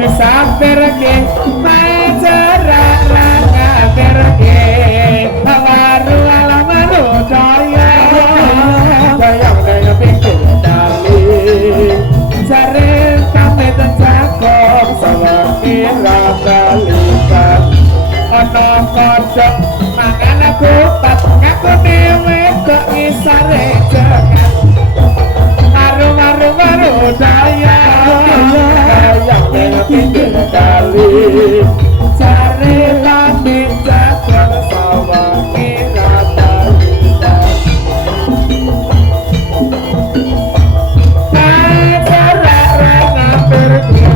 Saperke majarara ngaperke waru alamanu daya daya daya pikir dali jare kamet cakep sawangi rakalipat ana kodhok mangan aku pat ngaku dhewe kok ngisare jangan maru daya pinggir kali cari lambe jatuh sawangi ratalita acara rana pergi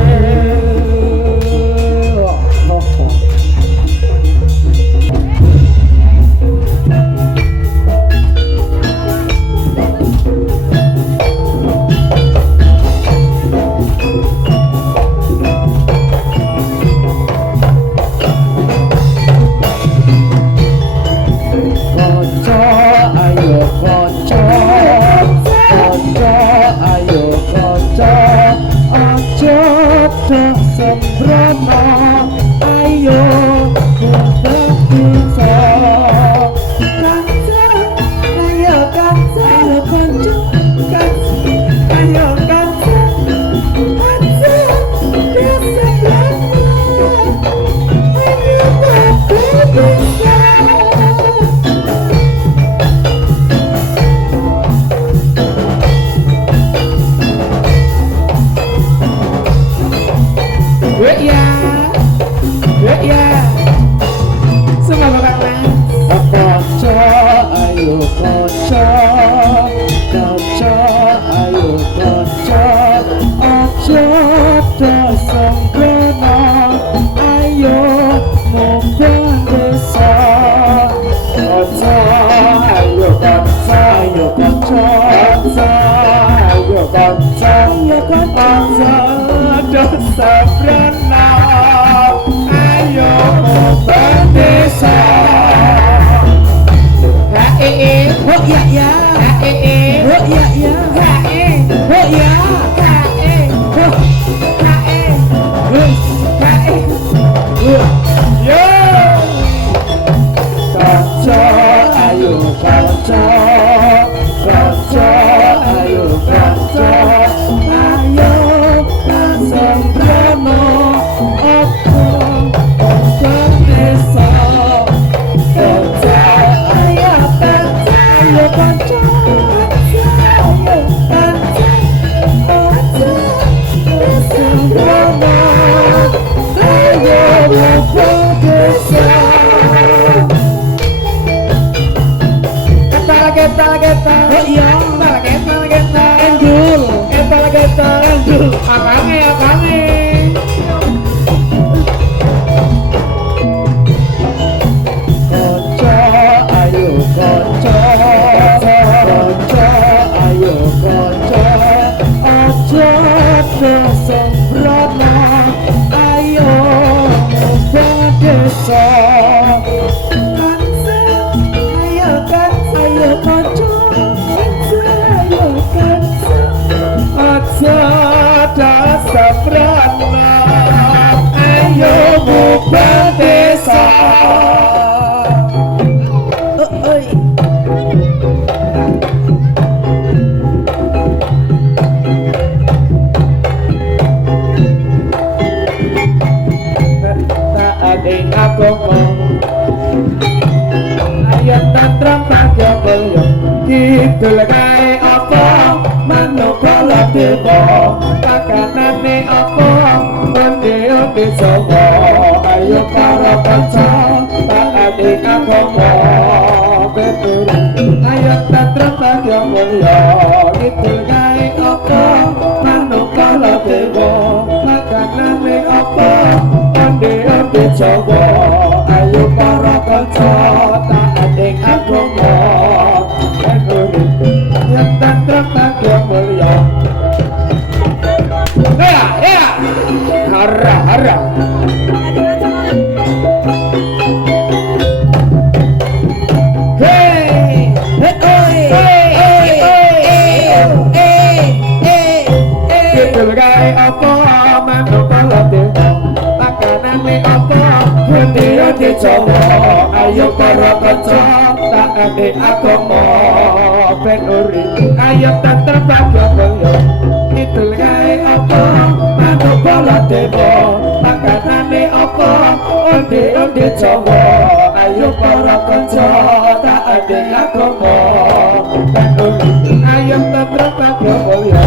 kidul kae apa manuk kala dewa pakanane apa onde-onde Jawa ayo para kanca taati agama betul ayo tantrem bagya mulya kidul kae apa manuk kala dewa pakanane apa onde-onde Jawa ayo para kanca taati agama yang tantrem bagya mulya hara hara hey hey kidul kae apa manuk kala dewa Jawa ayo para kanca tak ade agama ben urip ayo tetep bagyo kidul gawe apa manuk Baladewa makanane apa onde-onde Jawa ayo para kanca tak ade agama ben urip ayo tetep bagyo iya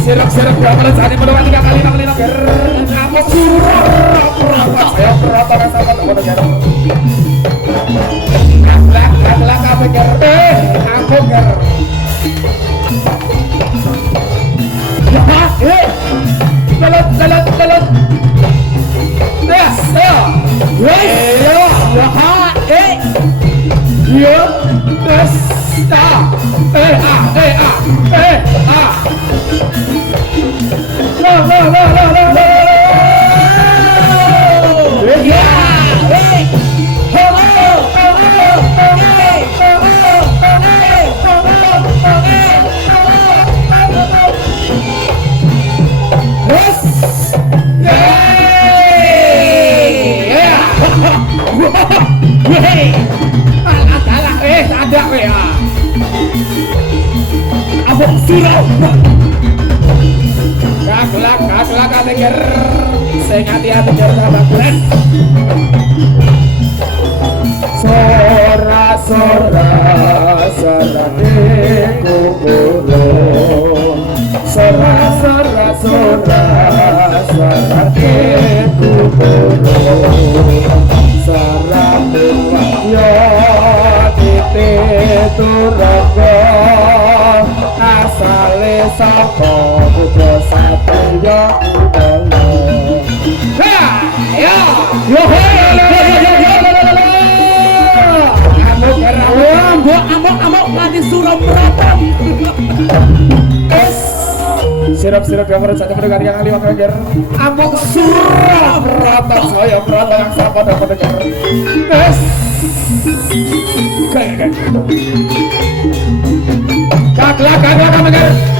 Serok-serok berapa saat ini menurut 3 kali ger ngamuk surah saya berapa sama teman ger kablak apa ger ngamuk ger Telat des ada ya abang surau kagelak adeger sing hati-hati ger sahabat sora di kuburu sora di kuburu saramu wahyo titituraga asale saka budo satya udala ya yo amuk nganti suram merapat Sirap-sirap yang merencana mendengar yang ahli wakil ger Amok surah Rata saya berata yang sahabat dan mendengar Nes Kaklah mendengar